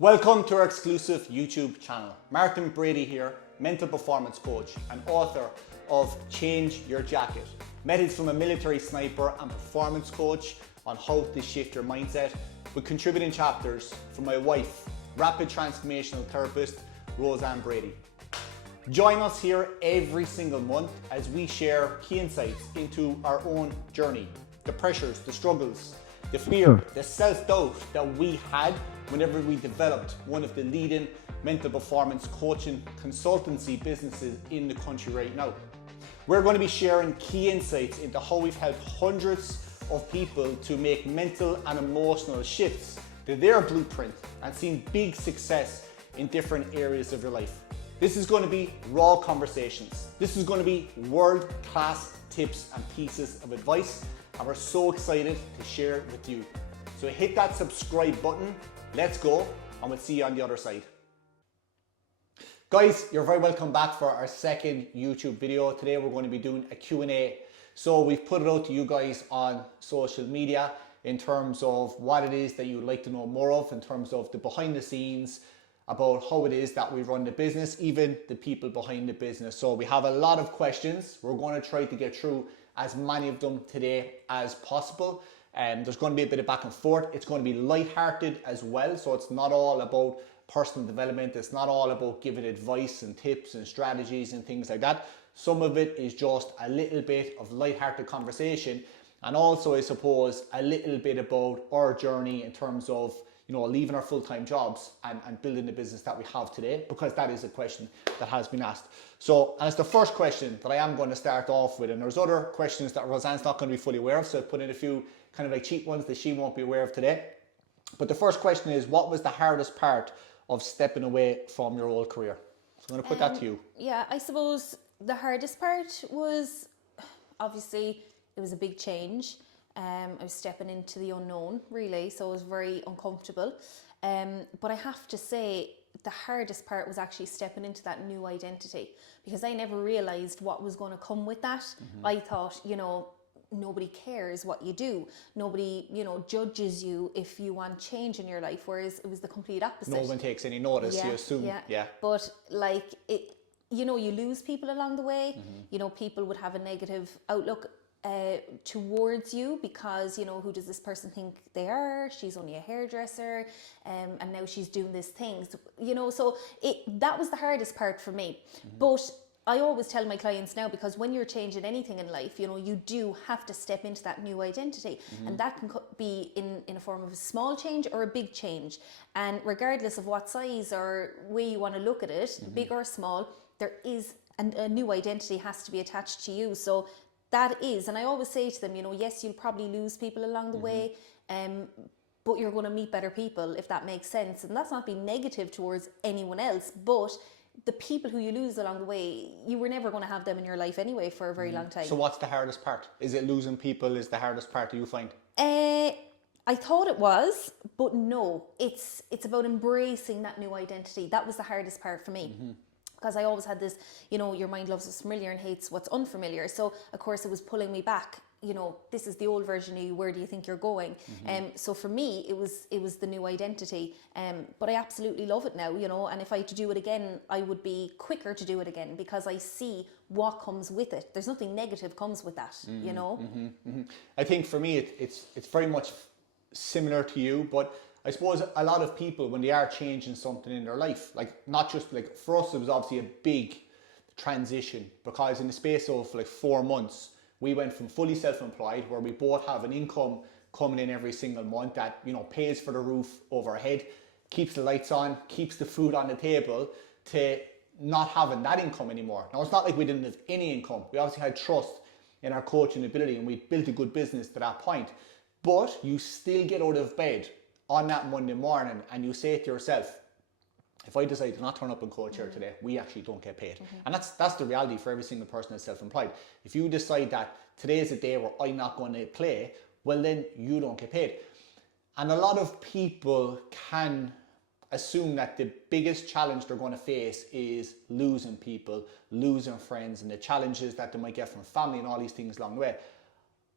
Welcome to our exclusive YouTube channel. Martin Brady here, mental performance coach and author of Change Your Jacket. Methods from a military sniper and performance coach on how to shift your mindset, with contributing chapters from my wife, rapid transformational therapist, Rosanne Brady. Join us here every single month as we share key insights into our own journey, the pressures, the struggles, the fear, the self-doubt that we had whenever we developed one of the leading mental performance coaching consultancy businesses in the country right now. We're going to be sharing key insights into how we've helped hundreds of people to make mental and emotional shifts to their blueprint and seen big success in different areas of your life. This is going to be raw conversations. This is going to be world-class tips and pieces of advice, and we're so excited to share it with you. So hit that subscribe button, let's go, and we'll see you on the other side. Guys, you're very welcome back for our second YouTube video. Today we're going to be doing a Q&A. So we've put it out to you guys on social media in terms of what it is that you'd like to know more of, in terms of the behind the scenes, about how it is that we run the business, even the people behind the business. So we have a lot of questions. We're going to try to get through as many of them today as possible. There's going to be a bit of back and forth. It's going to be lighthearted as well. So it's not all about personal development. It's not all about giving advice and tips and strategies and things like that. Some of it is just a little bit of lighthearted conversation. And also, I suppose, a little bit about our journey in terms of, you know, leaving our full-time jobs and building the business that we have today, because that is a question that has been asked. So, and it's the first question that I am going to start off with, and there's other questions that Rosanne's not going to be fully aware of, so I've put in a few kind of like cheap ones that she won't be aware of today. But the first question is, what was the hardest part of stepping away from your old career? So I'm going to put that to you. Yeah, I suppose the hardest part was, obviously, it was a big change. I was stepping into the unknown, really, so it was very uncomfortable. But I have to say, the hardest part was actually stepping into that new identity, because I never realised what was going to come with that. I thought, you know, nobody cares what you do. Nobody, you know, judges you if you want change in your life, whereas it was the complete opposite. No one takes any notice, you assume. Yeah. But like, it, you know, you lose people along the way. You know, people would have a negative outlook towards you because, you know, who does this person think they are? She's only a hairdresser, and now she's doing these things, you know. So that was the hardest part for me. But I always tell my clients now, because when you're changing anything in life, you know, you do have to step into that new identity, and that can be in a form of a small change or a big change. And regardless of what size or way you want to look at it, big or small, there is a new identity has to be attached to you. So that is, and I always say to them, you know, yes, you'll probably lose people along the way, but you're going to meet better people, if that makes sense. And that's not being negative towards anyone else, but the people who you lose along the way, you were never going to have them in your life anyway for a very long time. So what's the hardest part? Is it losing people is the hardest part, do you find? I thought it was, but no, it's about embracing that new identity. That was the hardest part for me. Because I always had this, you know, your mind loves what's familiar and hates what's unfamiliar. So, of course, it was pulling me back. You know, this is the old version of you. Where do you think you're going? So for me, it was the new identity. But I absolutely love it now, you know. And if I had to do it again, I would be quicker to do it again, because I see what comes with it. There's nothing negative comes with that, you know. I think for me, it's very much similar to you, but I suppose a lot of people, when they are changing something in their life, like not just like for us, it was obviously a big transition, because in the space of like 4 months, we went from fully self-employed, where we both have an income coming in every single month that, you know, pays for the roof over our head, keeps the lights on, keeps the food on the table, to not having that income anymore. Now, it's not like we didn't have any income. We obviously had trust in our coaching ability, and we built a good business to that point. But you still get out of bed on that Monday morning and you say to yourself, if I decide to not turn up and coach here today, we actually don't get paid. And that's the reality for every single person that's self-employed. If you decide that today is a day where I'm not going to play, well, then you don't get paid. And a lot of people can assume that the biggest challenge they're going to face is losing people, losing friends, and the challenges that they might get from family and all these things along the way.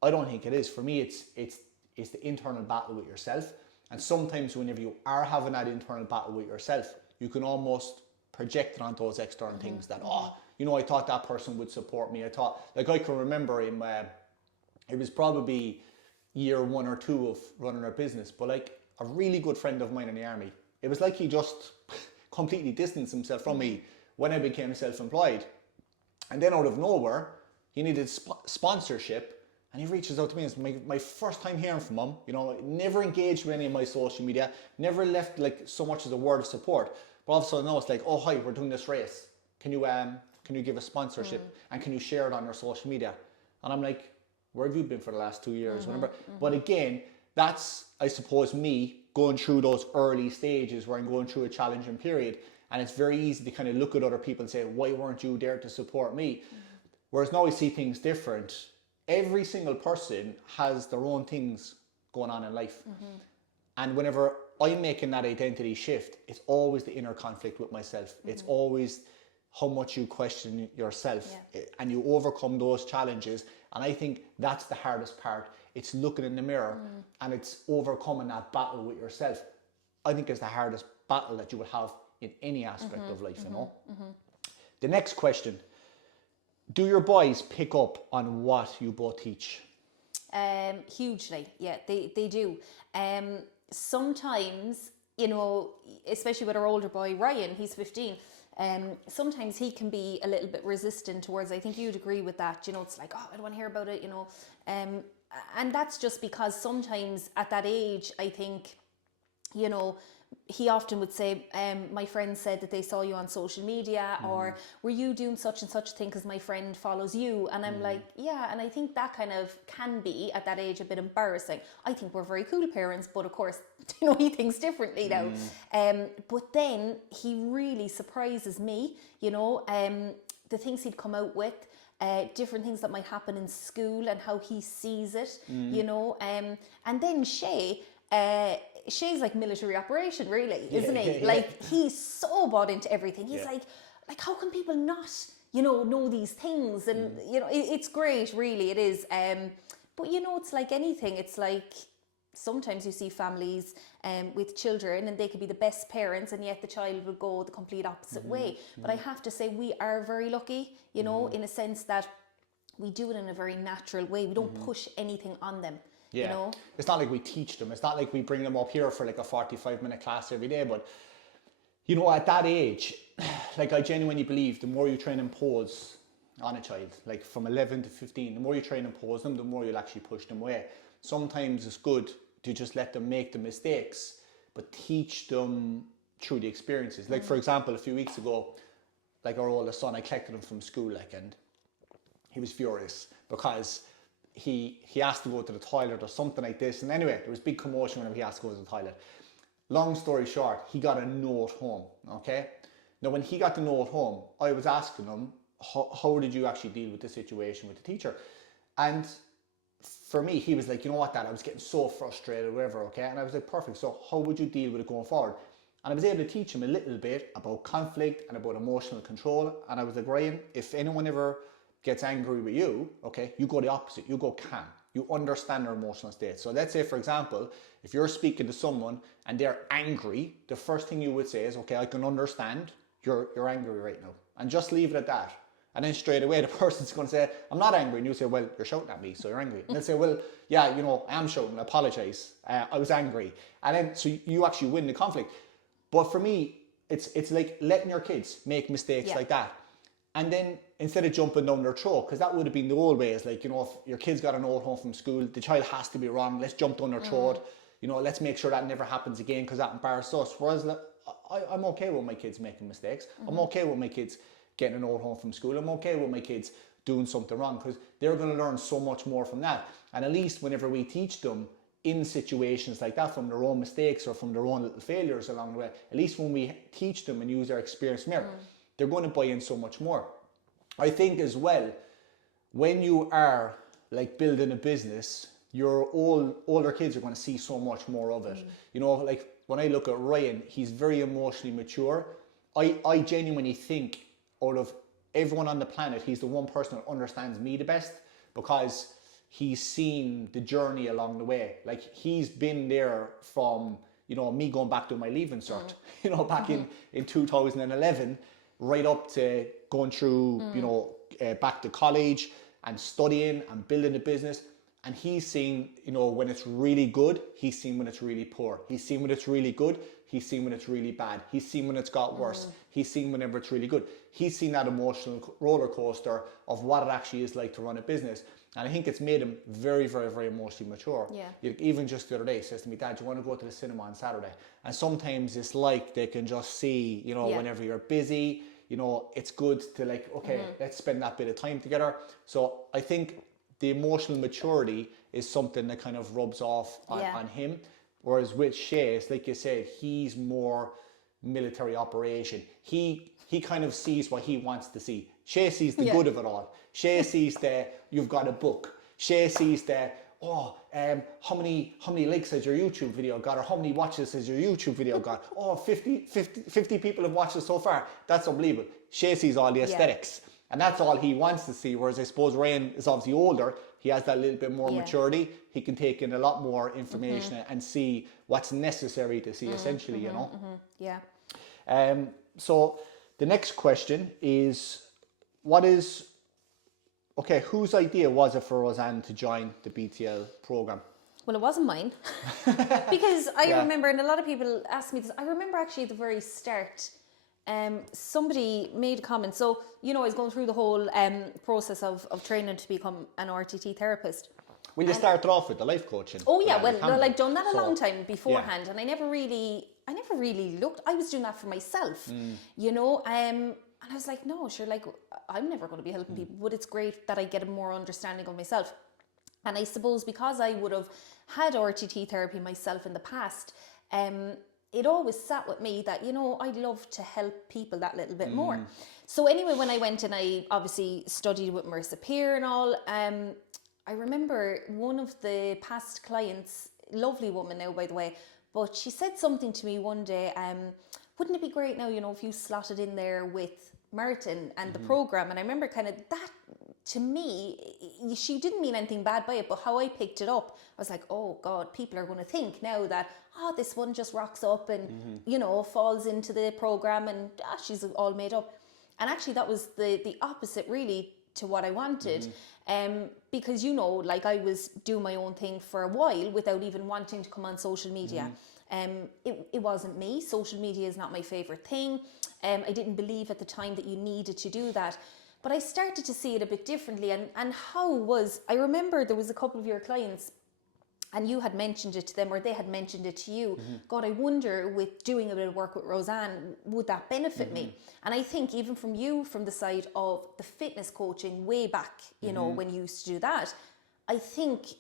I don't think it is. For me, it's the internal battle with yourself. And sometimes whenever you are having that internal battle with yourself, you can almost project it onto those external things that, I thought that person would support me. I thought, like I can remember it was probably year 1 or 2 of running our business, but like a really good friend of mine in the army, it was like he just completely distanced himself from me when I became self-employed. And then out of nowhere, he needed sponsorship, and he reaches out to me. It's my first time hearing from him. Never engaged with any of my social media, never left like so much as a word of support. But all of a sudden now it's like, oh hi, we're doing this race. Can you give a sponsorship and can you share it on your social media? And I'm like, where have you been for the last 2 years? But again, that's, I suppose, me going through those early stages where I'm going through a challenging period. And it's very easy to kind of look at other people and say, why weren't you there to support me? Whereas now I see things different. Every single person has their own things going on in life. And whenever I'm making that identity shift, it's always the inner conflict with myself. It's always how much you question yourself and you overcome those challenges. And I think that's the hardest part. It's looking in the mirror and it's overcoming that battle with yourself. I think is the hardest battle that you will have in any aspect of life, The next question, do your boys pick up on what you both teach? Hugely, yeah, they do. Sometimes, especially with our older boy, Ryan, he's 15, sometimes he can be a little bit resistant towards, I think you'd agree with that, it's like, I don't want to hear about it, and that's just because sometimes at that age, I think, he often would say, my friend said that they saw you on social media, or were you doing such and such thing because my friend follows you? And I'm like, yeah, and I think that kind of can be at that age a bit embarrassing. I think we're very cool parents, but of course, he thinks differently now. But then he really surprises me, the things he'd come out with, different things that might happen in school and how he sees it, and then Shay's like military operation, really, isn't he? Yeah. Like, he's so bought into everything. He's like, how can people not, know these things? And, it's great, really, it is. But, it's like anything. It's like sometimes you see families with children and they could be the best parents and yet the child will go the complete opposite way. But I have to say we are very lucky, in a sense that we do it in a very natural way. We don't push anything on them. Yeah, it's not like we teach them. It's not like we bring them up here for like a 45-minute class every day. But, at that age, like I genuinely believe the more you try and impose on a child, like from 11 to 15, the more you try and impose them, the more you'll actually push them away. Sometimes it's good to just let them make the mistakes, but teach them through the experiences. Like, for example, a few weeks ago, like our oldest son, I collected him from school, and he was furious because he asked to go to the toilet or something like this. And anyway, there was big commotion whenever he asked to go to the toilet. Long story short, he got a note home, okay? Now, when he got the note home, I was asking him, how did you actually deal with the situation with the teacher? And for me, he was like, you know what, Dad, I was getting so frustrated or whatever, okay? And I was like, perfect, so how would you deal with it going forward? And I was able to teach him a little bit about conflict and about emotional control. And I was like, Ryan, if anyone ever gets angry with you, okay, you go the opposite, you go calm. You understand their emotional state. So let's say, for example, if you're speaking to someone and they're angry, the first thing you would say is, okay, I can understand you're angry right now. And just leave it at that. And then straight away, the person's going to say, I'm not angry. And you say, well, you're shouting at me, so you're angry. And they'll say, well, yeah, I am shouting, I apologize. I was angry. And then, so you actually win the conflict. But for me, it's like letting your kids make mistakes like that. And then instead of jumping down their throat, because that would have been the old way, is like, if your kid's got an note home from school, the child has to be wrong, let's jump down their throat, let's make sure that never happens again because that embarrasses us. Whereas I'm okay with my kids making mistakes. I'm okay with my kids getting a note home from school. I'm okay with my kids doing something wrong because they're going to learn so much more from that. And at least whenever we teach them in situations like that from their own mistakes or from their own little failures along the way, at least when we teach them and use their experience mirror, they're going to buy in so much more. I think as well, when you are like building a business, your older kids are going to see so much more of it. Like when I look at Ryan, he's very emotionally mature. I genuinely think out of everyone on the planet, he's the one person that understands me the best because he's seen the journey along the way. Like he's been there from, you know, me going back to my leaving cert, you know, back in 2011, right up to going through, you know, back to college and studying and building a business. And he's seen, you know, when it's really good, he's seen when it's really poor. He's seen when it's really good, he's seen when it's really bad. He's seen when it's got worse. He's seen whenever it's really good. He's seen that emotional roller coaster of what it actually is like to run a business. And I think it's made him very, very, very emotionally mature. Yeah. Even just the other day, he says to me, Dad, do you want to go to the cinema on Saturday? And sometimes it's like they can just see, you know, whenever you're busy, you know, it's good to like, okay, let's spend that bit of time together. So I think the emotional maturity is something that kind of rubs off on him. Whereas with Shay, it's like you said, he's more military operation. He kind of sees what he wants to see. Shay sees the good of it all. Shay sees that you've got a book. Shay sees that, how many likes has your YouTube video got, or how many watches has your YouTube video got? Oh, 50 people have watched it so far. That's unbelievable. Shay sees all the aesthetics. And that's all he wants to see. Whereas I suppose Ryan is obviously older. He has that little bit more maturity. He can take in a lot more information and see what's necessary to see, essentially, you know. Yeah. So the next question is, whose idea was it for Rosanne to join the BTL program? Well, it wasn't mine. Because I remember, and a lot of people ask me this, I remember actually at the very start, somebody made a comment. So, you know, I was going through the whole process of training to become an RTT therapist. Well, you started off with the life coaching. Oh yeah, well, I'd done that a long time beforehand, and I never really looked. I was doing that for myself, you know. And I was like, no, sure, like I'm never going to be helping people, but it's great that I get a more understanding of myself. And I suppose because I would have had RTT therapy myself in the past, it always sat with me that, you know, I'd love to help people that little bit more. So anyway, when I went and I obviously studied with Marissa Peer and all, I remember one of the past clients, lovely woman now, by the way, but she said something to me one day, wouldn't it be great now, you know, if you slotted in there with Martin and the program? And I remember kind of that, to me, she didn't mean anything bad by it, but how I picked it up, I was like, oh God, people are going to think now that, this one just rocks up and, you know, falls into the program and she's all made up. And actually that was the opposite really to what I wanted. Because, you know, like I was doing my own thing for a while without even wanting to come on social media. It wasn't me. Social media is not my favorite thing. I didn't believe at the time that you needed to do that. But I started to see it a bit differently. And I remember there was a couple of your clients and you had mentioned it to them or they had mentioned it to you. God, I wonder with doing a bit of work with Rosanne, would that benefit me? And I think even from you, from the side of the fitness coaching way back, you know, when you used to do that, I think,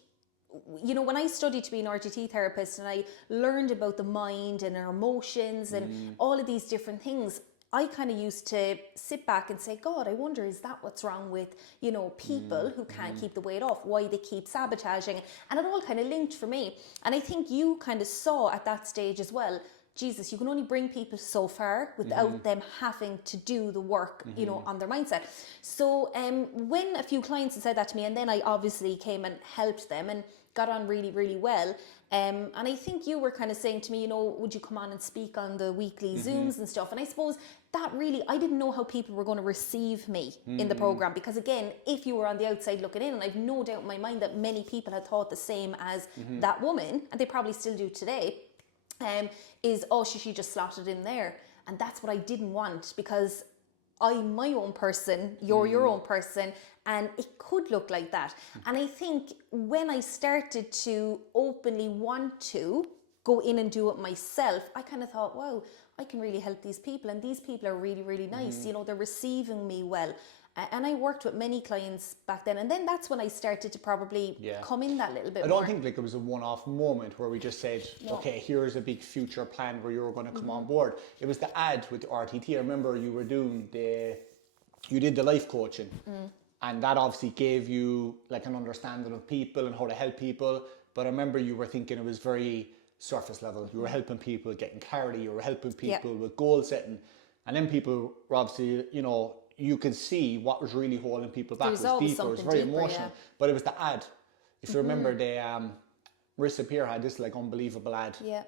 you know, when I studied to be an RTT therapist and I learned about the mind and our emotions and all of these different things, I kind of used to sit back and say, God, I wonder, is that what's wrong with, you know, people who can't keep the weight off, why they keep sabotaging? And it all kind of linked for me. And I think you kind of saw at that stage as well, Jesus, you can only bring people so far without them having to do the work, you know, on their mindset. So when a few clients had said that to me, and then I obviously came and helped them and got on really, really well. And I think you were kind of saying to me, you know, would you come on and speak on the weekly Zooms and stuff? And I suppose that really, I didn't know how people were going to receive me in the program. Because again, if you were on the outside looking in, and I've no doubt in my mind that many people had thought the same as that woman, and they probably still do today, is, oh, she just slotted in there. And that's what I didn't want, because I'm my own person, you're your own person, and it could look like that. And I think when I started to openly want to go in and do it myself, I kind of thought, wow, I can really help these people, and these people are really, really nice. You know, they're receiving me well. And I worked with many clients back then, and then that's when I started to probably come in that little bit more. I don't think like it was a one-off moment where we just said, okay, here's a big future plan where you're going to come on board. It was the ad with the RTT. I remember you were doing you did the life coaching, and that obviously gave you like an understanding of people and how to help people. But I remember you were thinking it was very surface level. You were helping people getting clarity. You were helping people with goal setting, and then people were obviously, you know, you could see what was really holding people back. It was people. It was very emotional. But it was the ad. If you remember, they Marissa Peer had this like unbelievable ad. Yeah.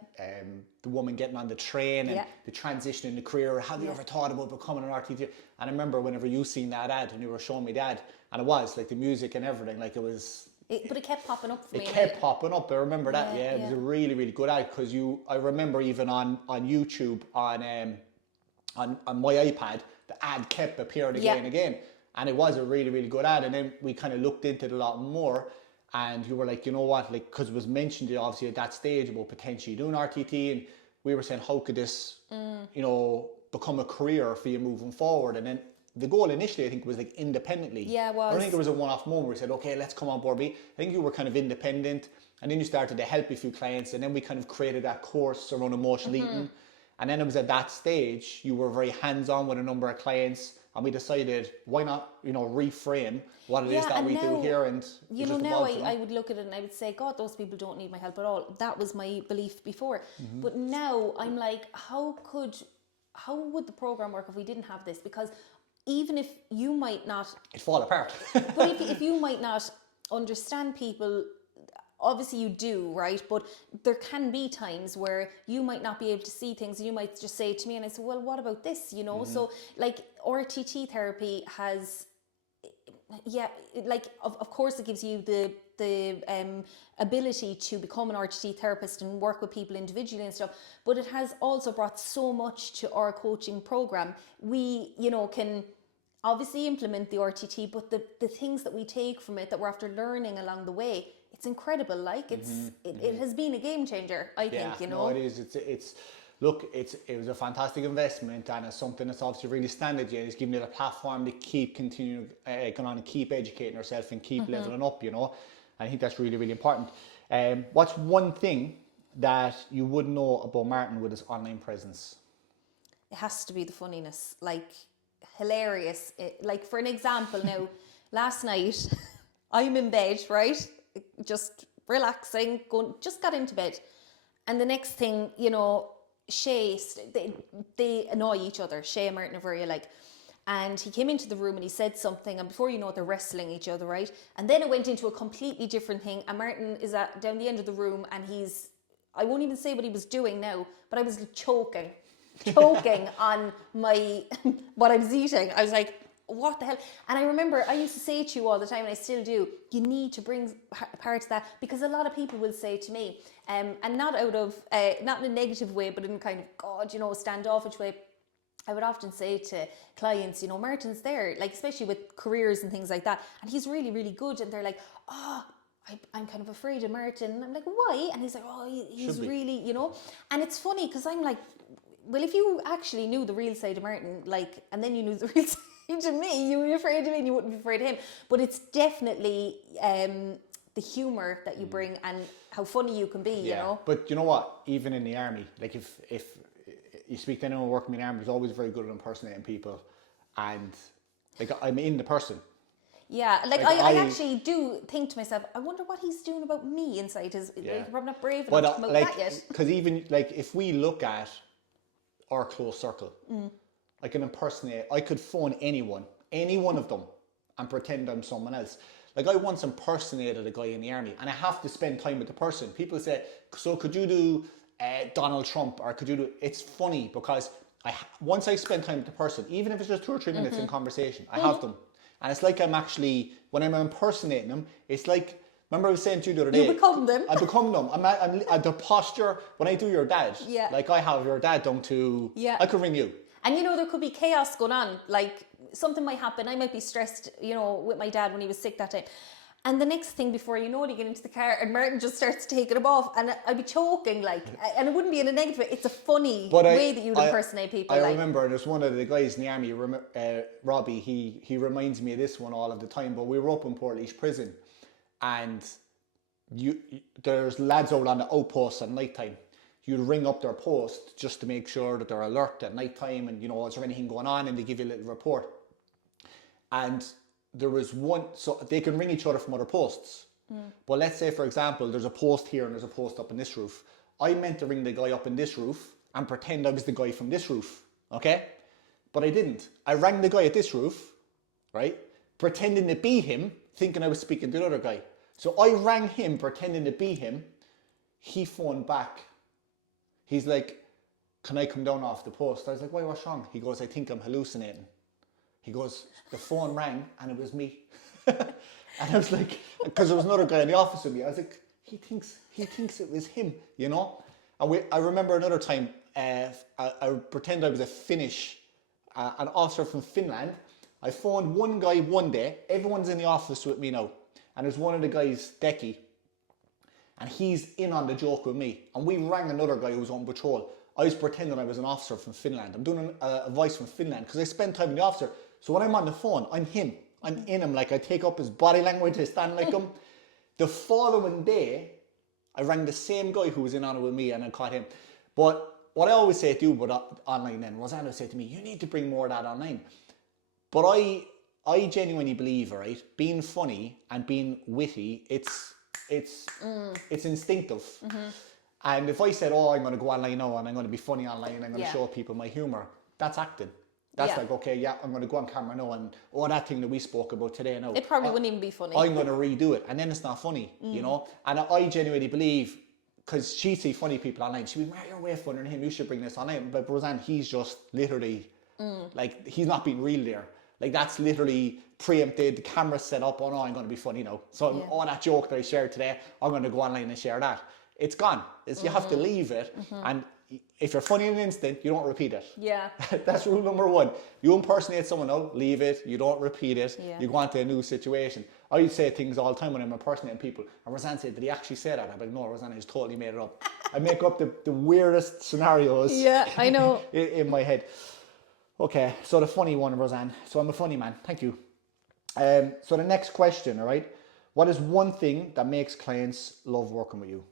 The woman getting on the train and the transition in the career. Have you ever thought about becoming an RTT? And I remember whenever you seen that ad and you were showing me the ad, and it was like the music and everything, like it was. But it kept popping up for me. It kept popping up. I remember that. Yeah, it was a really, really good ad because I remember even on YouTube on my iPad, the ad kept appearing again and again, and it was a really, really good ad. And then we kind of looked into it a lot more. And you were like, you know what, like, because it was mentioned obviously at that stage about potentially doing RTT, and we were saying, how could this, you know, become a career for you moving forward? And then the goal initially, I think, was like independently. Yeah, it was. I don't think it was a one-off moment where we said, okay, let's come on board. I think you were kind of independent, and then you started to help a few clients, and then we kind of created that course around emotional eating. And then it was at that stage, you were very hands-on with a number of clients, and we decided, why not, you know, reframe what it is that we do here. And you know, now I would look at it and I would say, God, those people don't need my help at all. That was my belief before. But now I'm like, how would the program work if we didn't have this? Because even if you might not... It'd fall apart. But if you might not understand people, obviously you do, right? But there can be times where you might not be able to see things, and you might just say to me, and I say, well, what about this, you know? So like RTT therapy has, like of course it gives you the ability to become an RTT therapist and work with people individually and stuff, but it has also brought so much to our coaching program. We, you know, can obviously implement the RTT, but the things that we take from it that we're after learning along the way, it's incredible. Like it has been a game changer, I think, you know. No, it is. Look, it was a fantastic investment, and it's something that's obviously really standard. It's giving it a platform to keep continuing going on and keep educating yourself and keep leveling up, you know. I think that's really, really important. What's one thing that you would know about Martin with his online presence? It has to be the funniness, like hilarious. Like for an example now, last night I'm in bed, right? Just relaxing, just got into bed. And the next thing, you know, Shay, they annoy each other. Shay and Martin are very alike. And he came into the room and he said something, and before you know it, they're wrestling each other, right? And then it went into a completely different thing, and Martin is down the end of the room, and I won't even say what he was doing now, but I was choking on what I was eating. I was like, what the hell? And I remember I used to say to you all the time, and I still do, you need to bring parts of that, because a lot of people will say to me, and not out of, not in a negative way, but in kind of, God, you know, standoffish way, I would often say to clients, you know, Martin's there, like especially with careers and things like that, and he's really, really good, and they're like, I'm kind of afraid of Martin. And I'm like, why? And he's like, he's really, you know. And it's funny because I'm like, well, if you actually knew the real side of Martin, like, and then you knew the real side of me, you would be afraid of me and you wouldn't be afraid of him. But it's definitely the humour that you bring and how funny you can be, you know. But you know what? Even in the army, like if you speak to anyone working in the army, is always very good at impersonating people, and like I'm in the person. Yeah, like I actually do think to myself, I wonder what he's doing about me inside his. Like, probably not brave enough to come out that yet. Because even like if we look at our close circle, I can impersonate. I could phone any one of them, and pretend I'm someone else. Like I once impersonated a guy in the army, and I have to spend time with the person. People say, "So could you do Donald Trump, or could you do?" It's funny because once I spend time with the person, even if it's just 2 or 3 minutes in conversation, I have them, and it's like I'm actually when I'm impersonating them. It's like, remember I was saying to you the other day, you become them. I become them. I'm the posture when I do your dad. Yeah. Like I have your dad down to. Yeah. I could ring you. And you know, there could be chaos going on. Like something might happen. I might be stressed, you know, with my dad when he was sick that time. And the next thing before you know it, you get into the car and Martin just starts taking him off, and I'd be choking, like, and it wouldn't be in a negative way. It's a funny way that you'd impersonate people. I remember there's one of the guys in the army, Robbie, he reminds me of this one all of the time, but we were up in Portlaoise prison, and there's lads out on the outposts at night time. You'd ring up their post just to make sure that they're alert at night time, and, you know, is there anything going on, and they give you a little report. And there was one, so they can ring each other from other posts. But let's say, for example, there's a post here and there's a post up in this roof. I meant to ring the guy up in this roof and pretend I was the guy from this roof, okay? But I didn't. I rang the guy at this roof, right? Pretending to be him, thinking I was speaking to the other guy. So I rang him pretending to be him. He phoned back. He's like, can I come down off the post? I was like, why, what's wrong? He goes, I think I'm hallucinating. He goes, the phone rang and it was me. And I was like, because there was another guy in the office with me. I was like, he thinks it was him, you know? And I remember another time, I pretend I was a Finnish, an officer from Finland. I phoned one guy one day. Everyone's in the office with me now. And there's one of the guys, Decky, and he's in on the joke with me. And we rang another guy who was on patrol. I was pretending I was an officer from Finland. I'm doing a voice from Finland because I spend time with the officer. So when I'm on the phone, I'm him. I'm in him. Like, I take up his body language. I stand like him. The following day, I rang the same guy who was in on it with me and I caught him. But what I always say to you about online then, Rosanne said to me, you need to bring more of that online. But I genuinely believe, right, being funny and being witty, it's instinctive. And if I said, oh, I'm going to go online now and I'm going to be funny online and I'm going to show people my humour, that's acting. That's like, okay, yeah, I'm going to go on camera now and, oh, that thing that we spoke about today now. It probably wouldn't even be funny. I'm going to redo it. And then it's not funny, you know? And I genuinely believe, because she sees funny people online, she'd be, Mark, you're way funnier than him, you should bring this online. But Rosanne, he's just literally, like, he's not being real there. Like, that's literally preempted, the camera's set up, oh no, I'm going to be funny now. So, oh, that joke that I shared today, I'm going to go online and share that. It's gone. You have to leave it. And if you're funny in an instant, you don't repeat it. Yeah. That's rule number one. You impersonate someone out, leave it, you don't repeat it, Yeah. you go on to a new situation. I say things all the time when I'm impersonating people. And Rosanne said, did he actually say that? I'm like, no, Rosanne, I just totally made it up. I make up the weirdest scenarios Yeah, I know. in my head. Okay, so the funny one, Rosanne. So I'm a funny man. Thank you. So the next question, all right? What is one thing that makes clients love working with you?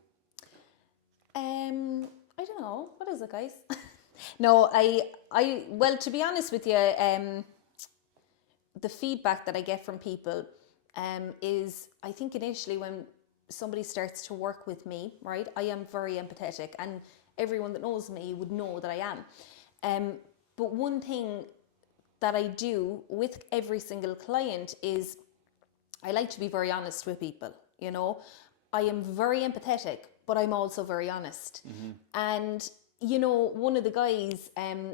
I don't know. What is it, guys? No, well, to be honest with you, the feedback that I get from people is, I think initially when somebody starts to work with me, right, I am very empathetic, and everyone that knows me would know that I am. But one thing that I do with every single client is I like to be very honest with people, you know. I am very empathetic, but I'm also very honest. And, you know, one of the guys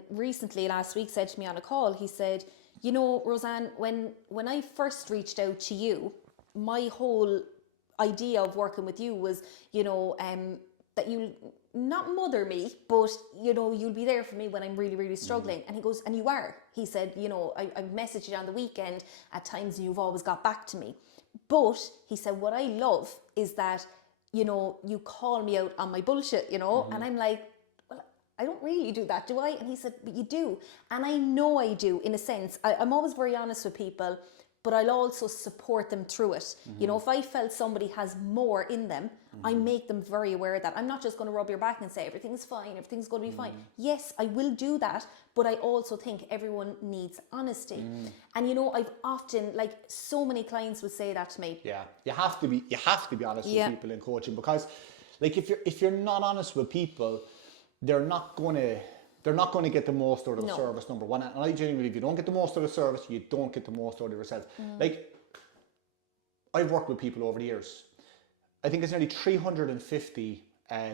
recently last week said to me on a call, he said, you know, Rosanne, when I first reached out to you, my whole idea of working with you was, you know, that you'll not mother me, but, you know, you'll be there for me when I'm really, really struggling. And he goes, and you are. He said, you know, I messaged you on the weekend at times and you've always got back to me. But he said, what I love is that, you know, you call me out on my bullshit, you know, and I'm like, well, I don't really do that, do I? And he said, but you do. And I know I do, in a sense. I'm always very honest with people, but I'll also support them through it. You know, if I felt somebody has more in them, I make them very aware of that. I'm not just going to rub your back and say, everything's fine, everything's going to be fine. Yes, I will do that, but I also think everyone needs honesty. And you know, I've often, like, so many clients would say that to me. Yeah, you have to be honest with people in coaching, because, like, if you're not honest with people, they're not going to get the most out of the service, number one. And I genuinely believe if you don't get the most out of the service, you don't get the most out of yourself. Like, I've worked with people over the years. I think it's nearly 350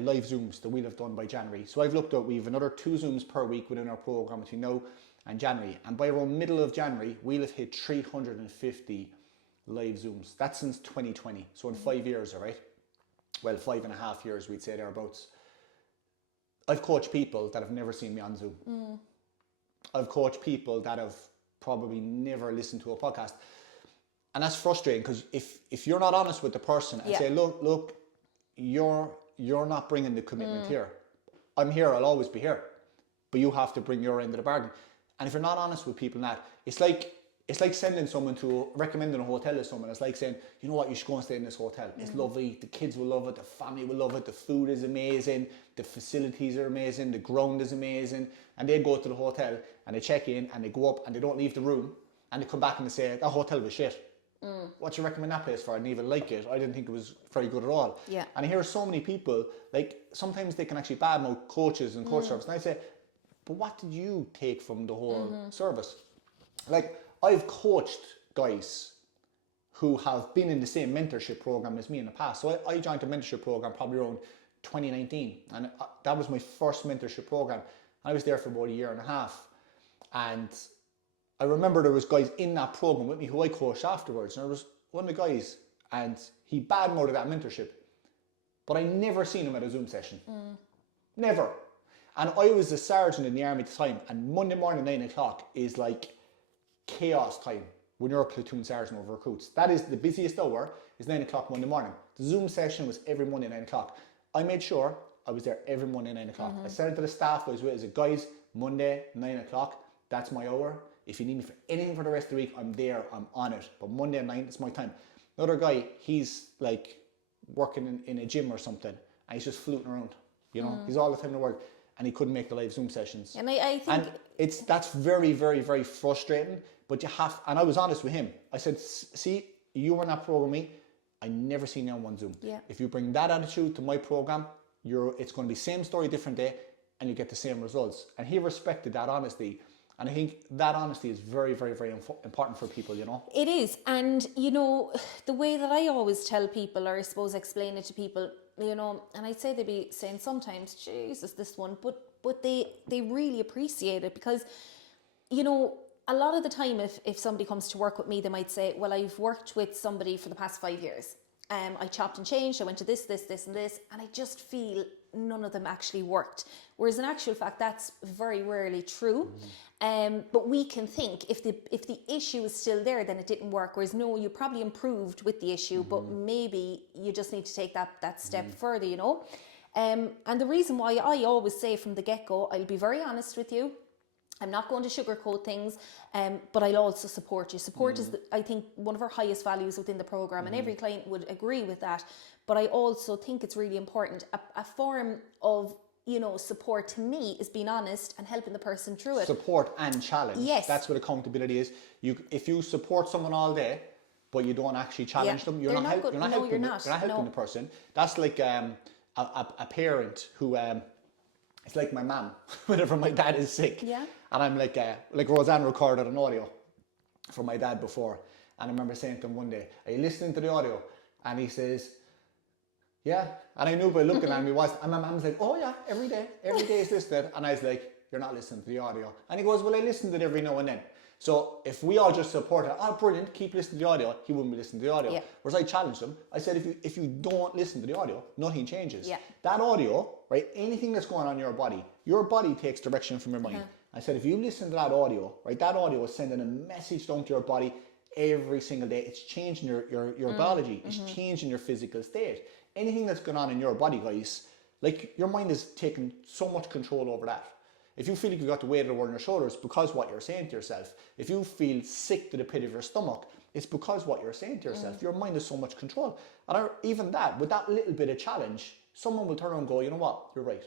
live Zooms that we'll have done by January. So I've looked at, we have another 2 Zooms per week within our program between now and January. And by around middle of January, we'll have hit 350 live Zooms. That's since 2020. So in 5 years, all right? Well, 5.5 years, we'd say thereabouts. I've coached people that have never seen me on Zoom. I've coached people that have probably never listened to a podcast. And that's frustrating, because if you're not honest with the person and say, look, you're not bringing the commitment here. I'm here, I'll always be here. But you have to bring your end of the bargain. And if you're not honest with people in that, it's like sending someone recommending a hotel to someone. It's like saying, you know what, you should go and stay in this hotel. It's lovely, the kids will love it, the family will love it, the food is amazing, the facilities are amazing, the ground is amazing. And they go to the hotel and they check in and they go up and they don't leave the room and they come back and they say, that hotel was shit. What do you recommend that place for? I didn't even like it. I didn't think it was very good at all. Yeah. And I hear so many people, like, sometimes they can actually badmouth coaches and coach service. And I say, but what did you take from the whole service? Like, I've coached guys who have been in the same mentorship program as me in the past. So I joined a mentorship program probably around 2019, and that was my first mentorship program. I was there for about a year and a half, and I remember there was guys in that program with me who I coached afterwards, and there was one of the guys, and he badmouthed that mentorship, but I never seen him at a Zoom session. Never. And I was a sergeant in the army at the time, and Monday morning 9 o'clock is like chaos time when you're a platoon sergeant over recruits. That is the busiest hour, is 9 o'clock Monday morning. The Zoom session was every Monday 9 o'clock. I made sure I was there every Monday 9 o'clock. I said to the staff I was with, I said, guys, Monday 9 o'clock, that's my hour. If you need me for anything for the rest of the week, I'm there, I'm on it. But Monday at 9, it's my time. Another guy, he's like working in a gym or something, and he's just floating around. You know, he's all the time in the world, and he couldn't make the live Zoom sessions. And I think that's very, very, very frustrating. But you have, and I was honest with him. I said, see, you were in that program with me. I never seen you on one Zoom. Yeah. If you bring that attitude to my program, it's going to be same story, different day, and you get the same results. And he respected that honesty. And I think that honesty is very, very, very important for people, you know. it is. And, you know, the way that I always tell people, or I suppose explain it to people, you know, and I'd say they'd be saying sometimes, Jesus, this one, but they really appreciate it, because, you know, a lot of the time if somebody comes to work with me, they might say, well, I've worked with somebody for the past 5 years. I chopped and changed, I went to this, and this, and I just feel none of them actually worked. Whereas in actual fact, that's very rarely true. But we can think if the issue is still there, then it didn't work. Whereas no, you probably improved with the issue, but maybe you just need to take that step further, you know. And the reason why I always say from the get-go, I'll be very honest with you. I'm not going to sugarcoat things, but I'll also support you. Support is, I think, one of our highest values within the program, and every client would agree with that. But I also think it's really important. A form of, you know, support to me is being honest and helping the person through it. Support and challenge. Yes. That's what accountability is. If you support someone all day, but you don't actually challenge them, you're not helping the person. That's like a parent who... it's like my mum, whenever my dad is sick. Yeah. And I'm like Rosanne recorded an audio for my dad before. And I remember saying to him one day, are you listening to the audio? And he says, yeah. And I knew by looking at him he was. And my mum's like, oh yeah, every day is listening. And I was like, you're not listening to the audio. And he goes, well, I listen to it every now and then. So if we all just support it, oh brilliant, keep listening to the audio, he wouldn't be listening to the audio. Yeah. Whereas I challenged him, I said, if you don't listen to the audio, nothing changes. Yeah. That audio, right, anything that's going on in your body takes direction from your mind. I said, if you listen to that audio, right, that audio is sending a message down to your body every single day. It's changing your biology. It's changing your physical state. Anything that's going on in your body, guys, like your mind is taking so much control over that. If you feel like you've got the weight of the world on your shoulders, because what you're saying to yourself. If you feel sick to the pit of your stomach, it's because what you're saying to yourself. Your mind has so much control. And even that, with that little bit of challenge, someone will turn around and go, you know what, you're right.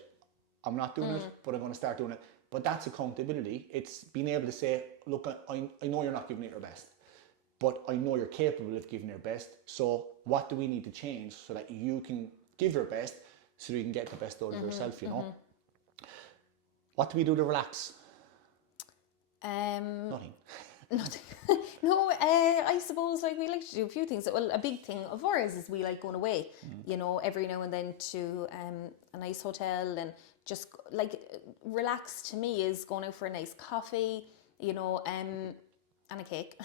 I'm not doing it, but I'm going to start doing it. But that's accountability. It's being able to say, look, I know you're not giving it your best, but I know you're capable of giving your best. So what do we need to change so that you can give your best, so you can get the best out of yourself, you know? What do we do to relax? Nothing. Nothing. No, I suppose like we like to do a few things. Well, a big thing of ours is we like going away, you know, every now and then to a nice hotel, and just like relax to me is going out for a nice coffee, you know, and a cake,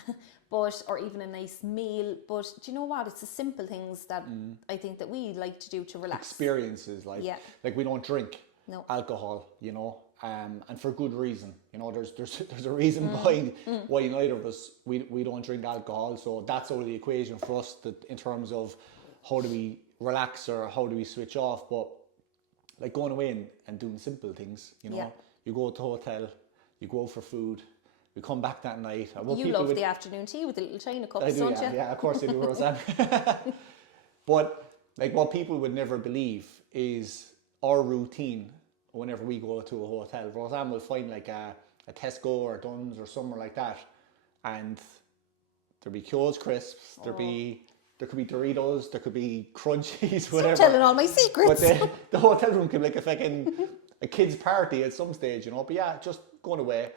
or even a nice meal. But do you know what? It's the simple things that I think that we like to do to relax. Experiences, like we don't drink alcohol, you know. And for good reason, you know. There's a reason behind why neither of us we don't drink alcohol. So that's out of the equation for us, that in terms of how do we relax or how do we switch off. But like going away and doing simple things, you know. You go to the hotel, you go out for food, we come back that night. You love the afternoon tea with the little china cups, don't you? Yeah, of course I do, Rosanne. But like what people would never believe is our routine. Whenever we go to a hotel, Rosanne will find like a Tesco or Dunn's or somewhere like that, and there'll be Kyo's crisps, there could be Doritos, there could be Crunchies, whatever. Stop telling all my secrets. But the hotel room can be like a kid's party at some stage, you know. But yeah, just going away,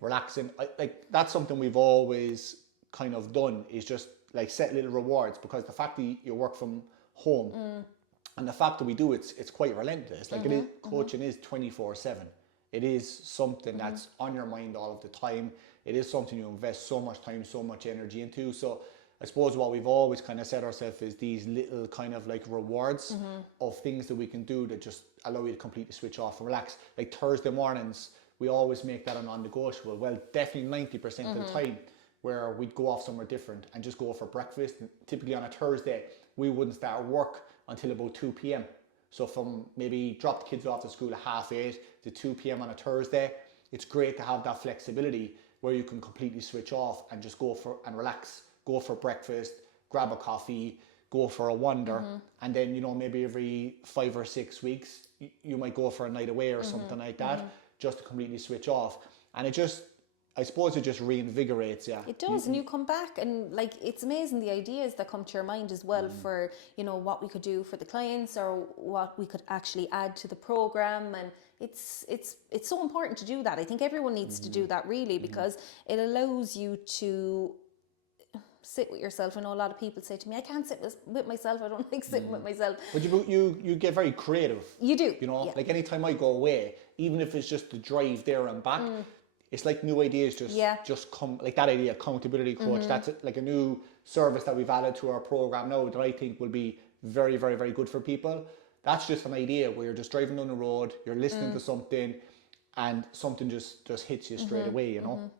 relaxing. Like that's something we've always kind of done, is just like set little rewards, because the fact that you work from home and the fact that we do it's quite relentless. Like it is, coaching is 24/7. It is something that's on your mind all of the time. It is something you invest so much time, so much energy into. So I suppose what we've always kind of set ourselves is these little kind of like rewards of things that we can do that just allow you to completely switch off and relax. Like Thursday mornings, we always make that a non-negotiable. Well, definitely 90% of the time, where we'd go off somewhere different and just go for breakfast. And typically on a Thursday, we wouldn't start work until about 2 p.m. So from maybe drop the kids off to school at 8:30 to 2 p.m. on a Thursday, it's great to have that flexibility where you can completely switch off and just go for and relax, go for breakfast, grab a coffee, go for a wander, and then, you know, maybe every 5 or 6 weeks, you might go for a night away or something like that, just to completely switch off. And it just, I suppose it just reinvigorates you. It does, and you come back and like it's amazing the ideas that come to your mind as well for, you know, what we could do for the clients or what we could actually add to the program. And it's so important to do that. I think everyone needs to do that really, because it allows you to sit with yourself. I know a lot of people say to me, I can't sit with myself, I don't like sitting with myself. But you get very creative. You do. You know, like anytime I go away, even if it's just to drive there and back, it's like new ideas just come, like that idea, accountability coach. That's like a new service that we've added to our program now that I think will be very, very, very good for people. That's just an idea where you're just driving down the road, you're listening to something, and something just hits you straight away, you know.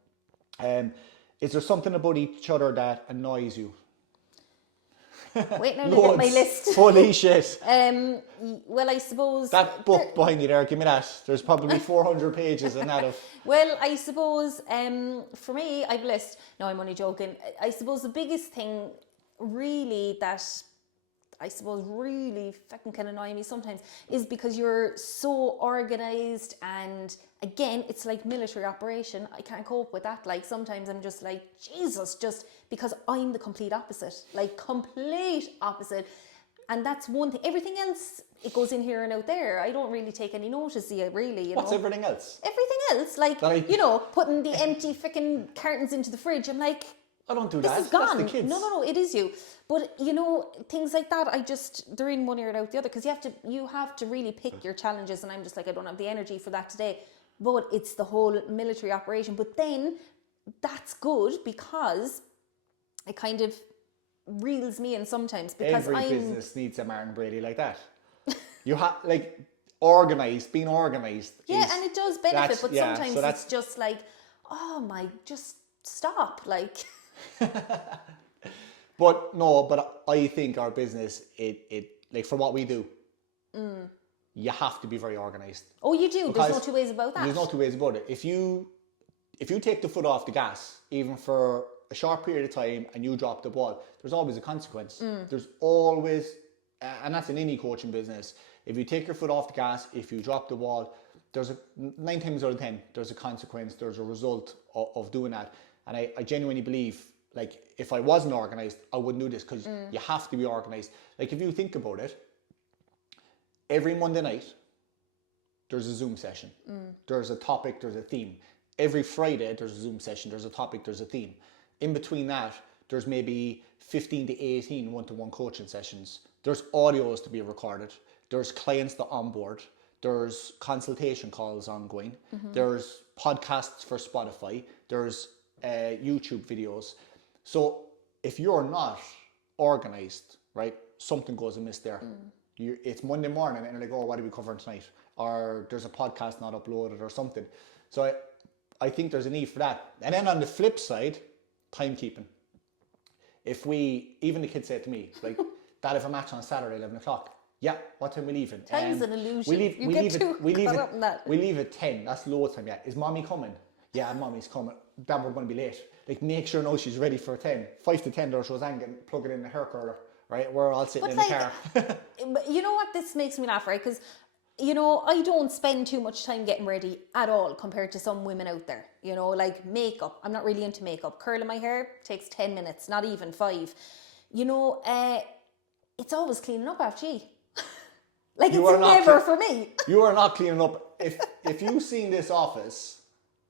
Is there something about each other that annoys you? Wait, now to get my list. Holy shit. Well, I suppose... That book behind you there, give me that. There's probably 400 pages in that of... Well, I suppose, for me, I've a list. No, I'm only joking. I suppose the biggest thing really that I suppose really fucking can annoy me sometimes is because you're so organised, and again, it's like military operation. I can't cope with that. Like sometimes I'm just like, Jesus, just because I'm the complete opposite, like complete opposite. And that's one thing. Everything else, it goes in here and out there. I don't really take any notice of it, really. What's everything else? Everything else, like, you know, putting the empty freaking cartons into the fridge. I'm like, I don't do that. This is gone. That's the kids. No, it is you. But you know, things like that, they're in one ear and out the other, because you have to really pick your challenges. And I'm just like, I don't have the energy for that today. But it's the whole military operation. But then that's good because it kind of reels me in sometimes, because every business needs a Martin Brady like that. You have like being organised. Yeah, and it does benefit, but sometimes it's just like, oh my, just stop, like. But I think our business, it like for what we do, you have to be very organised. Oh, you do. There's no two ways about that. There's no two ways about it. If you take the foot off the gas, even for a short period of time, and you drop the ball, there's always a consequence. There's always, and that's in any coaching business. If you take your foot off the gas, if you drop the ball, there's 9 times out of 10, there's a consequence, there's a result of doing that. And I genuinely believe, like, if I wasn't organised, I wouldn't do this, because you have to be organised. Like, if you think about it, every Monday night, there's a Zoom session. There's a topic, there's a theme. Every Friday, there's a Zoom session, there's a topic, there's a theme. In between that, there's maybe 15 to 18 one-to-one coaching sessions. There's audios to be recorded. There's clients to onboard. There's consultation calls ongoing. There's podcasts for Spotify. There's YouTube videos. So if you're not organised, right, something goes amiss there. It's Monday morning and you're like, oh, what are we covering tonight? Or there's a podcast not uploaded or something. So I think there's a need for that. And then on the flip side, timekeeping. Even the kids say to me, like, Dad, have a match on Saturday, 11 o'clock. Yeah, what time we leaving? Time's an illusion. We leave at 10. That's low time, yeah. Is Mommy coming? Yeah, Mommy's coming. Dad, we're going to be late. Like, make sure now she's ready for 10. 5 to 10, there's Rosanne plugging in the hair curler, right? We're all sitting in the car. But you know what? This makes me laugh, right? Because, you know, I don't spend too much time getting ready at all compared to some women out there. You know, like makeup. I'm not really into makeup. Curling my hair takes 10 minutes, not even 5. You know, it's always cleaning up after you. Like, it's never for me. You are not cleaning up. If you've seen this office,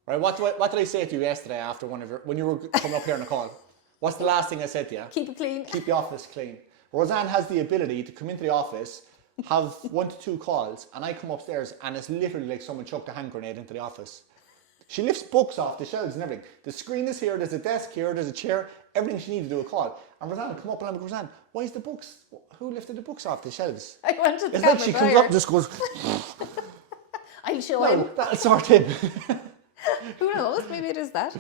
right? What did I say to you yesterday after when you were coming up here on the call? What's the last thing I said to you? Keep it clean. Keep the office clean. Rosanne has the ability to come into the office, have 1 to 2 calls, and I come upstairs and it's literally like someone chucked a hand grenade into the office. She lifts books off the shelves and everything. The screen is here, there's a desk here, there's a chair, everything she needs to do a call. And Rosanne will come up and I'm like, Rosanne, why is the books, who lifted the books off the shelves? I went to the It's like she comes up and just goes, I'll show no, him. that'll sort him. Who knows? Maybe it is that.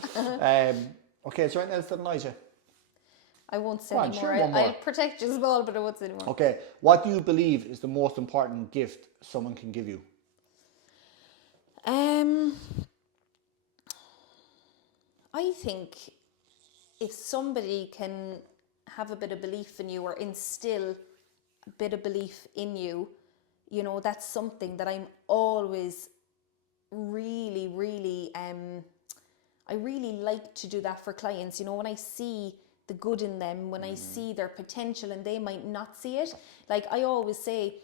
Okay, is there anything else that annoys you? I won't say Go on, anymore. share one more. I'll protect you as well, but I won't say anymore. Okay, what do you believe is the most important gift someone can give you? I think if somebody can have a bit of belief in you or instill a bit of belief in you, you know, that's something that I'm always really, really, I really like to do that for clients. You know, when I see the good in them, when I see their potential and they might not see it, like I always say,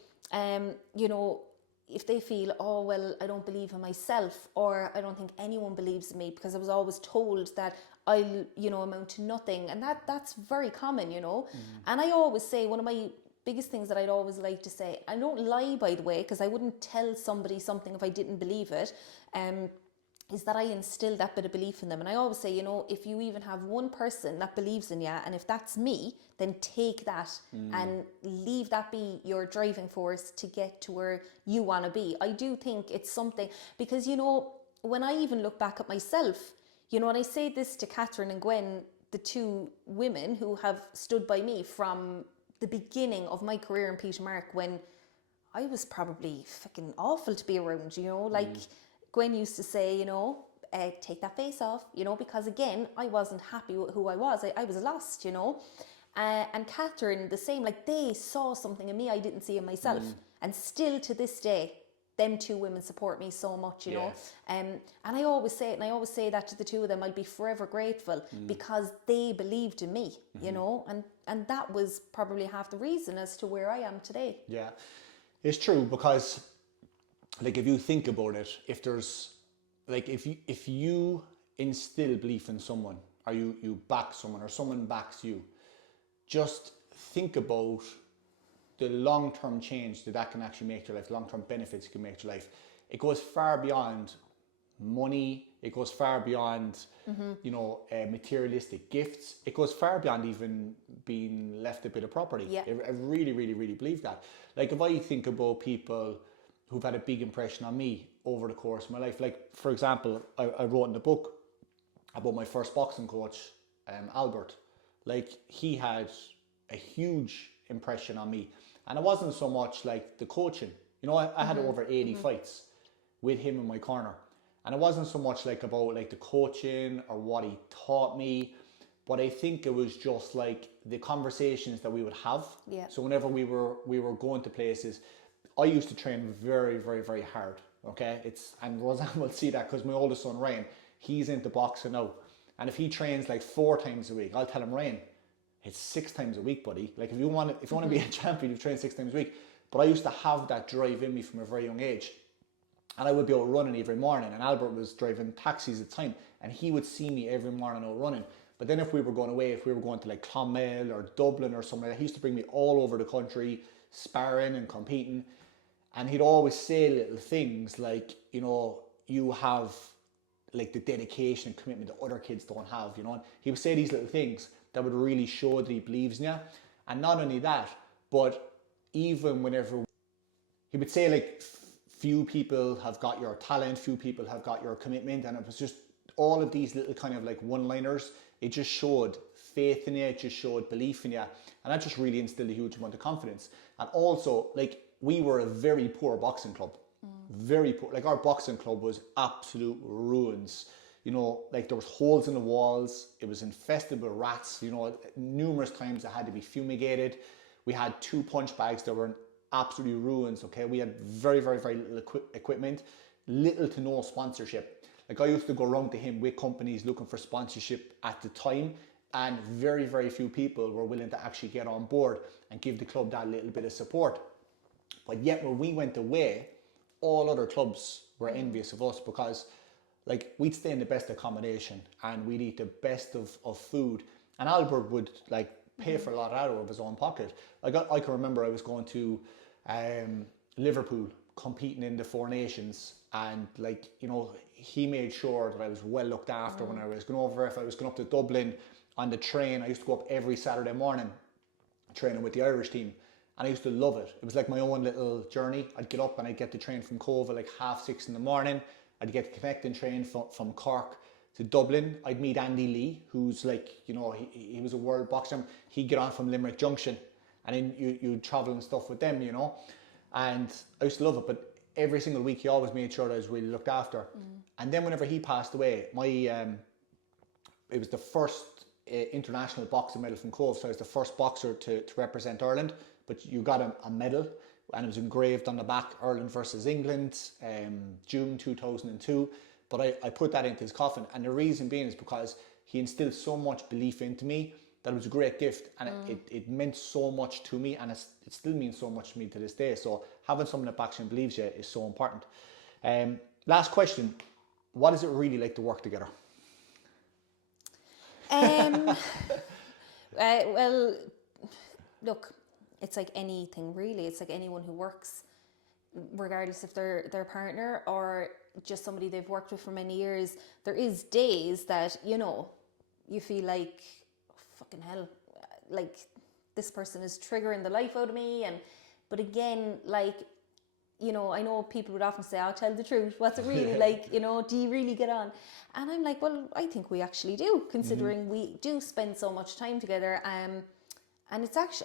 you know, if they feel, oh, well, I don't believe in myself, or I don't think anyone believes in me because I was always told that I'll, you know, amount to nothing. And that's very common, you know. And I always say, one of my biggest things that I'd always like to say, I don't lie, by the way, because I wouldn't tell somebody something if I didn't believe it, is that I instill that bit of belief in them. And I always say, you know, if you even have one person that believes in you, and if that's me, then take that and leave that be your driving force to get to where you want to be. I do think it's something, because, you know, when I even look back at myself, you know, and I say this to Catherine and Gwen, the 2 women who have stood by me from the beginning of my career in Peter Mark, when I was probably fucking awful to be around, you know, like Gwen used to say, you know, take that face off, you know, because again, I wasn't happy with who I was. I was lost, you know. And Catherine, the same, like they saw something in me I didn't see in myself. And still to this day, them 2 women support me so much, you know. And I always say it, and I always say that to the 2 of them, I'll be forever grateful because they believed in me, you know, and that was probably half the reason as to where I am today. Yeah, it's true, because like if you think about it, if there's like if you instill belief in someone, or you back someone, or someone backs you, just think about the long-term change that can actually make your life, long-term benefits it can make your life. It goes far beyond money. It goes far beyond, you know, materialistic gifts. It goes far beyond even being left a bit of property. Yeah. I really, really, really believe that. Like if I think about people who've had a big impression on me over the course of my life, like for example, I wrote in the book about my first boxing coach, Albert. Like he had a huge impression on me. And it wasn't so much like the coaching. You know, I had over 80 fights with him in my corner. And it wasn't so much like about like the coaching or what he taught me, but I think it was just like the conversations that we would have. Yeah. So whenever we were going to places, I used to train very, very, very hard. Okay, and Rosanne will see that because my oldest son Ryan, he's into boxing now, and if he trains like 4 times a week, I'll tell him, Ryan, it's 6 times a week, buddy. Like if you want to be a champion, you train 6 times a week. But I used to have that drive in me from a very young age. And I would be out running every morning, and Albert was driving taxis at the time, and he would see me every morning out running. But then if we were going away, if we were going to like Clonmel or Dublin or somewhere, he used to bring me all over the country, sparring and competing. And he'd always say little things like, you know, you have like the dedication and commitment that other kids don't have, you know. And he would say these little things that would really show that he believes in you. And not only that, but even whenever he would say like, few people have got your talent, few people have got your commitment, and it was just all of these little kind of like one-liners. It just showed faith in you, it just showed belief in you, and that just really instilled a huge amount of confidence. And also, like, we were a very poor boxing club, very poor. Like our boxing club was absolute ruins. You know, like there was holes in the walls. It was infested with rats. You know, numerous times it had to be fumigated. We had 2 punch bags that were in absolutely ruins. Okay, we had very, very, very little equipment, little to no sponsorship. Like I used to go around to him with companies looking for sponsorship at the time, and very, very few people were willing to actually get on board and give the club that little bit of support. But yet when we went away, all other clubs were envious of us, because like we'd stay in the best accommodation and we'd eat the best of food, And Albert would like pay for a lot out of his own pocket. I can remember I was going to Liverpool competing in the Four Nations, and like, you know, he made sure that I was well looked after when I was going over. If I was going up to Dublin on the train, I used to go up every Saturday morning training with the Irish team, and I used to love it. It was like my own little journey. I'd get up and I'd get the train from Cove at like 6:30 in the morning. I'd get the connecting train from Cork to Dublin. I'd meet Andy Lee, who's like, you know, he was a world boxer. He'd get on from Limerick Junction, and then you'd travel and stuff with them, you know. And I used to love it, but every single week he always made sure that I was really looked after. And then whenever he passed away, it was the first international boxing medal from Cove, so I was the first boxer to represent Ireland, but you got a medal, and it was engraved on the back, Ireland versus England, June 2002. But I put that into his coffin, and the reason being is because he instilled so much belief into me that it was a great gift, and it meant so much to me, and it still means so much to me to this day. So having someone that backs you and believes you is so important. Last question, what is it really like to work together? Well, look, it's like anything really. It's like anyone who works, regardless if they're their partner or just somebody they've worked with for many years. There is days that, you know, you feel like, oh, fucking hell, like this person is triggering the life out of me. But again, like, you know, I know people would often say, I'll tell the truth. What's it really like? You know, do you really get on? And I'm like, well, I think we actually do, considering we do spend so much time together. And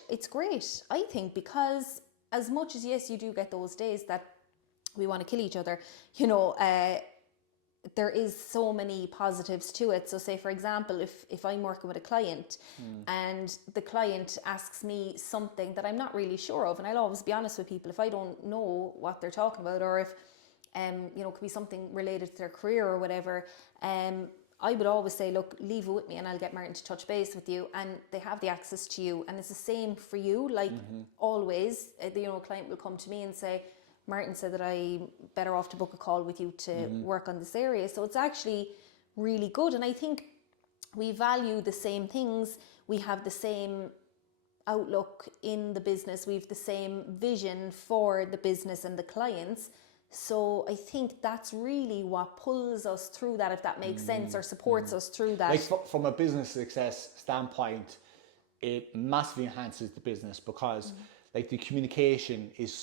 it's great, I think, because as much as, yes, you do get those days that we want to kill each other, you know, there is so many positives to it. So say, for example, if I'm working with a client and the client asks me something that I'm not really sure of, and I'll always be honest with people, if I don't know what they're talking about, or if, you know, it could be something related to their career or whatever, I would always say, look, leave it with me and I'll get Martin to touch base with you, and they have the access to you. And it's the same for you, like always, you know, a client will come to me and say, Martin said that I'm better off to book a call with you to work on this area. So it's actually really good. And I think we value the same things. We have the same outlook in the business. We have the same vision for the business and the clients. So I think that's really what pulls us through that, if that makes sense, or supports us through that. Like from a business success standpoint, it massively enhances the business because like the communication is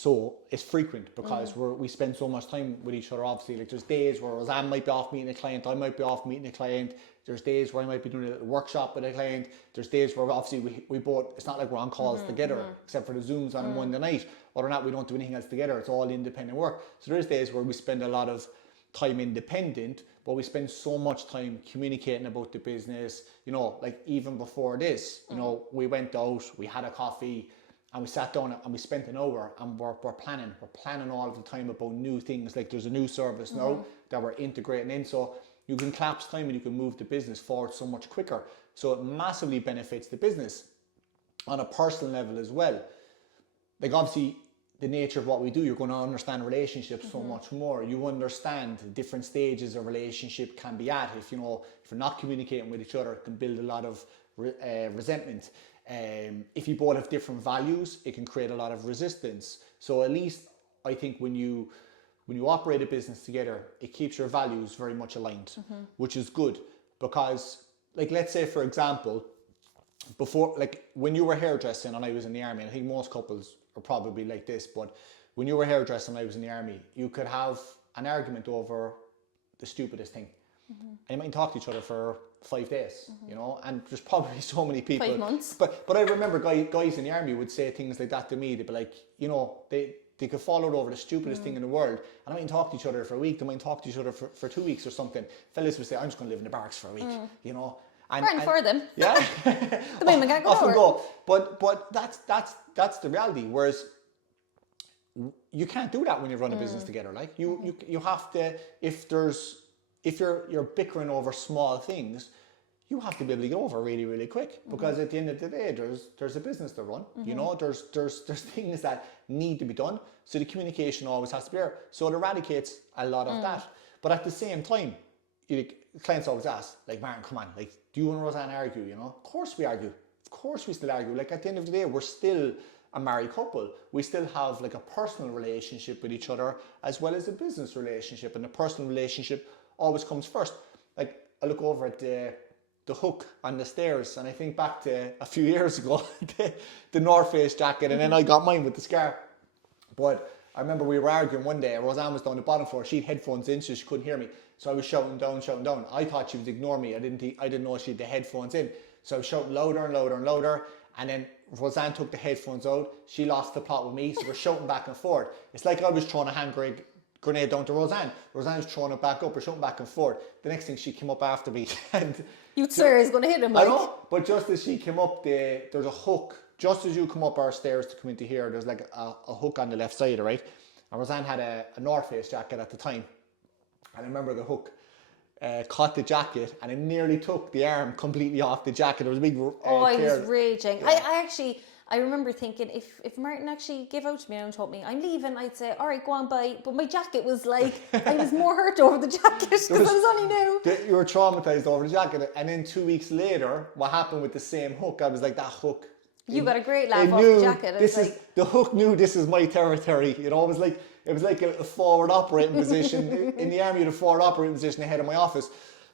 frequent, because we spend so much time with each other. Obviously, like there's days where Rosanne might be off meeting a client, I might be off meeting a client. There's days where I might be doing a little workshop with a client. There's days where obviously we both, it's not like we're on calls together, except for the Zooms on a Monday night. Other than that, we don't do anything else together. It's all independent work. So there's days where we spend a lot of time independent, but we spend so much time communicating about the business. You know, like even before this, you know, we went out, we had a coffee, and we sat down and we spent an hour, and we're planning all of the time about new things. Like there's a new service now that we're integrating in, so you can collapse time and you can move the business forward so much quicker. So it massively benefits the business on a personal level as well. Like obviously the nature of what we do, you're going to understand relationships so much more. You understand different stages a relationship can be at. If you're not communicating with each other, it can build a lot of resentment. If you both have different values, it can create a lot of resistance. So at least I think when you operate a business together, it keeps your values very much aligned, which is good. Because like, let's say for example, before, like when you were hairdressing and I was in the army, and I think most couples are probably like this, but when you were hairdressing and I was in the army, you could have an argument over the stupidest thing. And you might talk to each other for 5 days, you know, and there's probably so many people. 5 months. But I remember guys in the army would say things like that to me. They'd be like, you know, they could fall out over the stupidest thing in the world, and I might talk to each other for a week, they might talk to each other for 2 weeks or something. Fellas would say, I'm just going to live in the barracks for a week, you know. And for them. Yeah. The women can't go Off and over. go. But that's the reality. Whereas you can't do that when you run a business together. Like you have to, if you're bickering over small things, you have to be able to get over really, really quick, because at the end of the day, there's a business to run. You know, there's things that need to be done. So the communication always has to be there. So it eradicates a lot of that. But at the same time, clients always ask, like, Martin, come on, like, do you and Rosanne argue, you know? Of course we argue. Of course we still argue. Like, at the end of the day, we're still a married couple. We still have like a personal relationship with each other as well as a business relationship. And the personal relationship always comes first. Like, I look over at the hook on the stairs and I think back to a few years ago, the North Face jacket, and then I got mine with the scar. But I remember we were arguing one day. Rosanne was down the bottom floor. She had headphones in, so she couldn't hear me. So I was shouting down, shouting down. I thought she was ignoring me. I didn't know she had the headphones in. So I was shouting louder and louder and louder. And then Rosanne took the headphones out. She lost the plot with me. So we're shouting back and forth. It's like I was throwing a hand grenade down to Rosanne. Rosanne's throwing it back up. We're shouting back and forth. The next thing, she came up after me. And you'd swear he's going to hit him. Like. I know. But just as she came up, there's a hook. Just as you come up our stairs to come into here, there's like a hook on the left side, right? And Rosanne had a North Face jacket at the time. And I remember the hook caught the jacket and it nearly took the arm completely off the jacket. There was a big I tear. was raging. Yeah. I remember thinking, if Martin actually gave out to me and told me I'm leaving, I'd say, all right, go on, bye. But my jacket was like, I was more hurt over the jacket because I was only new. You were traumatized over the jacket. And then 2 weeks later, what happened with the same hook? I was like, that hook. You got a great laugh off the jacket. The hook knew this is my territory. You know, it was like a forward operating position. In the army, you had a forward operating position ahead of my office.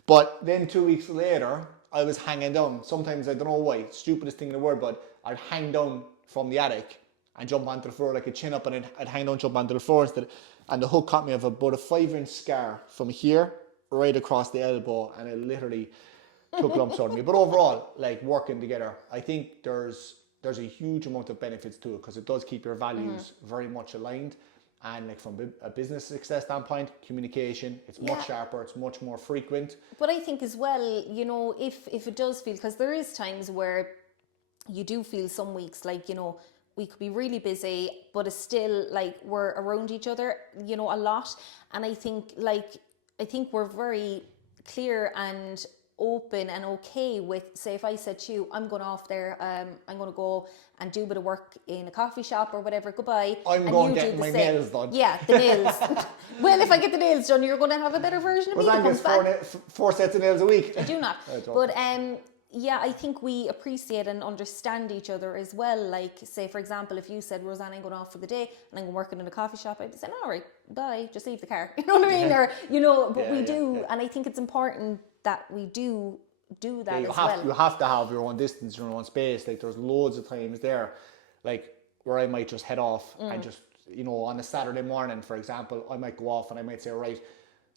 But then 2 weeks later, I was hanging down. Sometimes, I don't know why, stupidest thing in the world, but I'd hang down from the attic and jump onto the floor, like a chin up, and I'd hang down, jump onto the floor instead. And the hook caught me of about a 5-inch scar from here right across the elbow, and it literally took lumps out of me. But overall, like, working together, I think there's a huge amount of benefits to it because it does keep your values very much aligned. And like from a business success standpoint, communication, it's much sharper, it's much more frequent. But I think as well, you know, if it does feel, because there is times where you do feel some weeks like, you know, we could be really busy, but it's still like we're around each other, you know, a lot. And I think we're very clear and open and okay with, say, if I said to you, I'm going off there, I'm going to go and do a bit of work in a coffee shop or whatever, goodbye. I'm going to get my nails done. Yeah, the nails. Well, if I get the nails done, you're going to have a better version of me that comes back. 4 sets of nails a week. I do not. But yeah, I think we appreciate and understand each other as well. Like, say, for example, if you said, Rosanne, I'm going off for the day and I'm working in a coffee shop, I'd be saying, all right, bye, just leave the car. You know what I mean? Or, you know, but we do. And I think it's important that we do that as well. You have to have your own distance, your own space. Like, there's loads of times there, like, where I might just head off and just, you know, on a Saturday morning, for example, I might go off and I might say, right,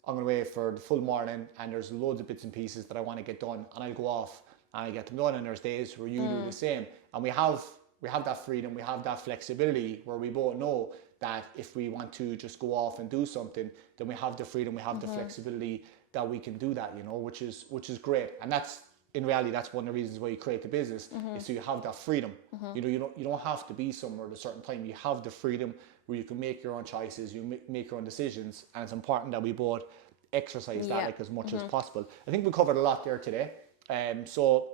I'm going to wait for the full morning and there's loads of bits and pieces that I want to get done, and I'll go off and I get them done, and there's days where you do the same. And we have that freedom, we have that flexibility where we both know that if we want to just go off and do something, then we have the freedom, we have the flexibility that we can do that, you know, which is great. And that's, in reality, that's one of the reasons why you create the business, is so you have that freedom. You know, you don't have to be somewhere at a certain time. You have the freedom where you can make your own choices, you make your own decisions, and it's important that we both exercise that like as much as possible. I think we covered a lot there today. So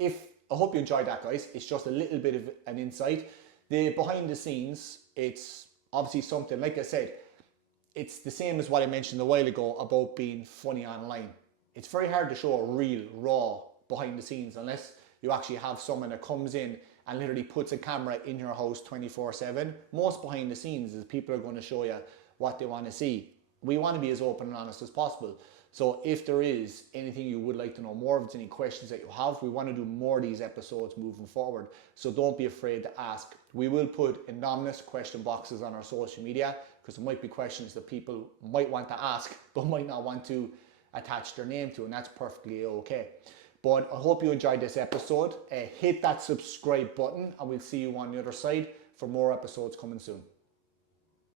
I hope you enjoyed that, guys. It's just a little bit of an insight. The behind the scenes, it's obviously something, like I said, it's the same as what I mentioned a while ago about being funny online. It's very hard to show a real, raw behind the scenes unless you actually have someone that comes in and literally puts a camera in your house 24/7. Most behind the scenes is people are going to show you what they want to see. We want to be as open and honest as possible. So if there is anything you would like to know more of, if there's any questions that you have, we want to do more of these episodes moving forward. So don't be afraid to ask. We will put anonymous question boxes on our social media because there might be questions that people might want to ask but might not want to attach their name to, and that's perfectly okay. But I hope you enjoyed this episode. Hit that subscribe button and we'll see you on the other side for more episodes coming soon.